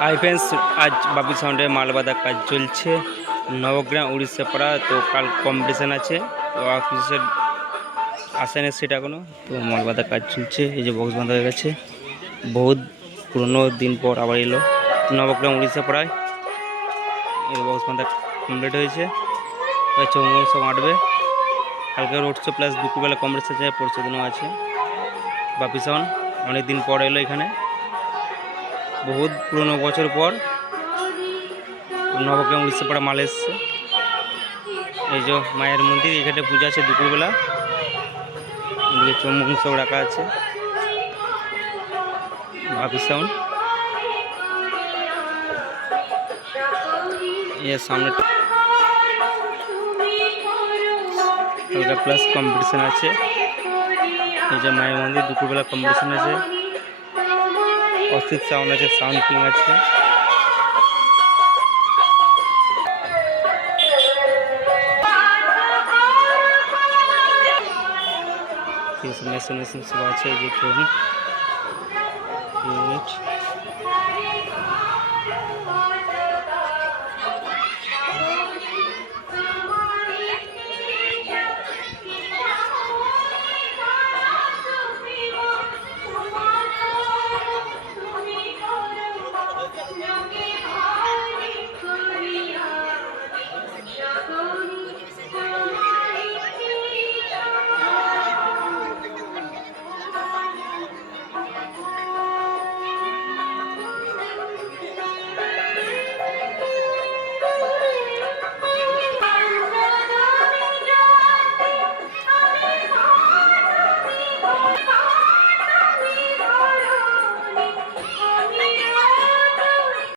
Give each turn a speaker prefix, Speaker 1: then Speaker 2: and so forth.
Speaker 1: Hi friends আজ বাপি সাউন্ডে মাল বাঁধা কাজ চলছে। নবগ্রাম উড়িষ্যা পাড়া তো কাল কম্পিটিশান আছে। তো অফিসের আসেনি সেটা এখনও। তো মাল বাঁধা কাজ চলছে, এই যে বক্স বাঁধা হয়ে গেছে। বহুত পুরনো দিন পর আবার এলো। নবগ্রাম উড়িষ্যা পাড়ায় এই বক্স বাঁধা কমপ্লিট হয়েছে। চৌমন সব আঁটবে। কালকে রোড শো প্লাস দুপুরবেলা কম্পিটিশান আছে পরশু দিনও আছে। বাপি সাউন্ড, অনেক দিন পর এলো এখানে। বহুত পুরনো বছর পর নবগ্রাম উড়িষ্যা পাড়া মাল এসছে। এই যে মায়ের মন্দির, এখানে পূজা আছে দুপুরবেলা। এদিকে সব রাখা আছে। বাপি সাউন্ড এর সামনে প্লাস কম্পিটিশন আছে। এই যে মায়ের মন্দির, দুপুরবেলা কম্পিটিশন আছে। অস্থির সাউন্ড আছে সাউন্ড কিং আছে। মেশিন মেশিন সব আছে এই দেখুন ইউনিট